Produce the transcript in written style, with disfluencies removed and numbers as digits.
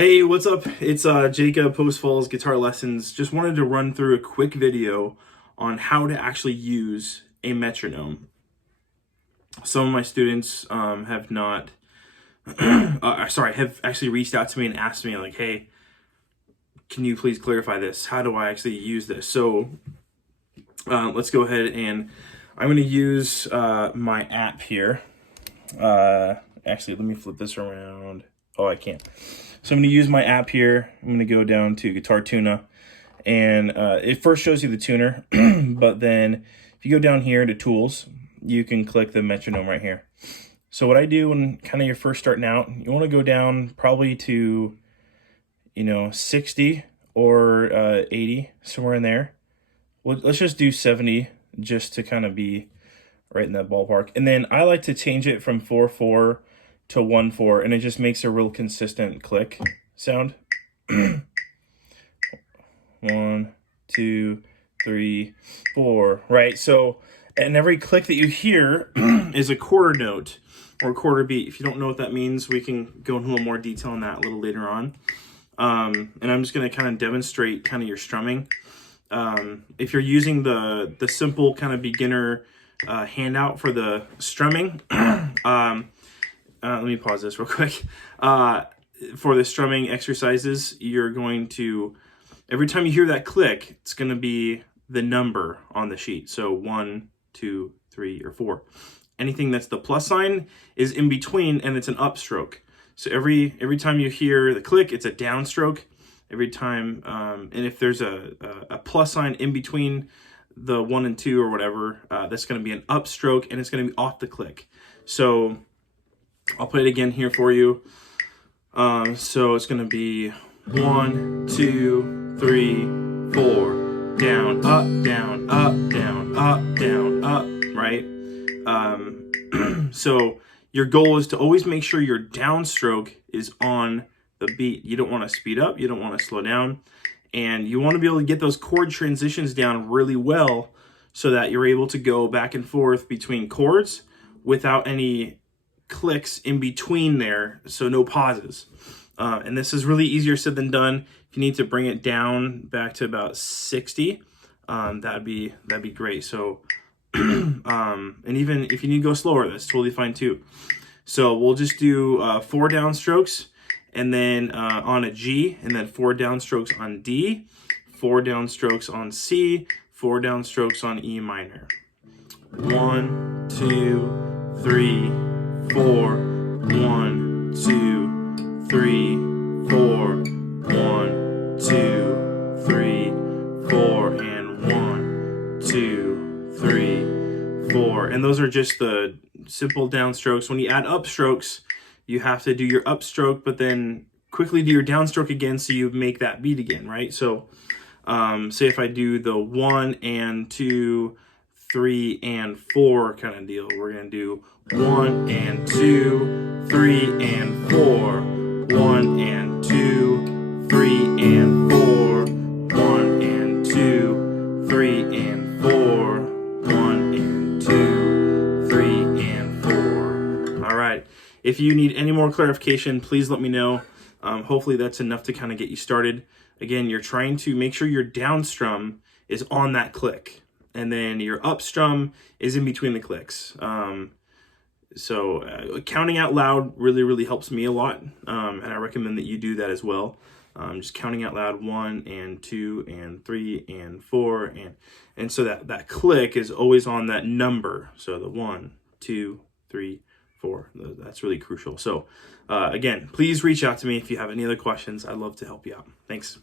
Hey, what's up? It's Jacob, Post Falls Guitar Lessons. Just wanted to run through a quick video on how to actually use a metronome. Some of my students have not, have actually reached out to me and asked me like, hey, can you please clarify this? How do I actually use this? So let's go ahead and I'm going to use my app here. Actually, let me flip this around. Oh, I can't. So I'm going to use my app here. I'm going to go down to Guitar Tuna, and it first shows you the tuner, but then if you go down here to Tools, you can click the metronome right here. So what I do when kind of you're first starting out, you want to go down probably to, 60 or 80, somewhere in there. Well, let's just do 70 just to kind of be right in that ballpark. And then I like to change it from 4/4 to 1/4, and it just makes a real consistent click sound. 1, 2, 3, 4, right? So, and every click that you hear is a quarter note or a quarter beat. If you don't know what that means, we can go into a little more detail on that a little later on. And I'm just going to kind of demonstrate kind of your strumming. If you're using the simple kind of beginner handout for the strumming, let me pause this real quick. For the strumming exercises, you're going to, every time you hear that click, it's going to be the number on the sheet. So 1, 2, 3, or 4. Anything that's the plus sign is in between, and it's an upstroke. So every time you hear the click, it's a downstroke. Every time, and if there's a plus sign in between the 1 and 2 or whatever, that's going to be an upstroke, and it's going to be off the click. So I'll play it again here for you. So it's going to be 1, 2, 3, 4, down, up, down, up, down, up, down, up, right? So your goal is to always make sure your downstroke is on the beat. You don't want to speed up, you don't want to slow down, and you want to be able to get those chord transitions down really well so that you're able to go back and forth between chords without any clicks in between there, so no pauses. And this is really easier said than done. If you need to bring it down back to about 60, that'd be great. So and even if you need to go slower, that's totally fine too. So we'll just do 4 downstrokes, and then on a G, and then 4 downstrokes on D, 4 downstrokes on C, 4 downstrokes on E minor. 1, 2, 3, 4, 1, 2, 3, 4, 1, 2, 3, 4, and 1, 2, 3, 4. And those are just the simple downstrokes. When you add upstrokes, you have to do your upstroke, but then quickly do your downstroke again so you make that beat again, right? So say if I do the 1 and 2, 3 and 4 kind of deal, we're going to do 1 and 2, 3 and 4, 1 and 2, 3 and 4, 1 and 2, 3 and 4, 1 and 2, 3 and 4. All right. If you need any more clarification, please let me know. Hopefully that's enough to kind of get you started. Again, you're trying to make sure your down strum is on that click, and then your up strum is in between the clicks. So counting out loud really helps me a lot, and I recommend that you do that as well. Just counting out loud 1 and 2 and 3 and 4, and so that click is always on that number. So the 1, 2, 3, 4. That's really crucial. So again, please reach out to me if you have any other questions. I'd love to help you out. Thanks.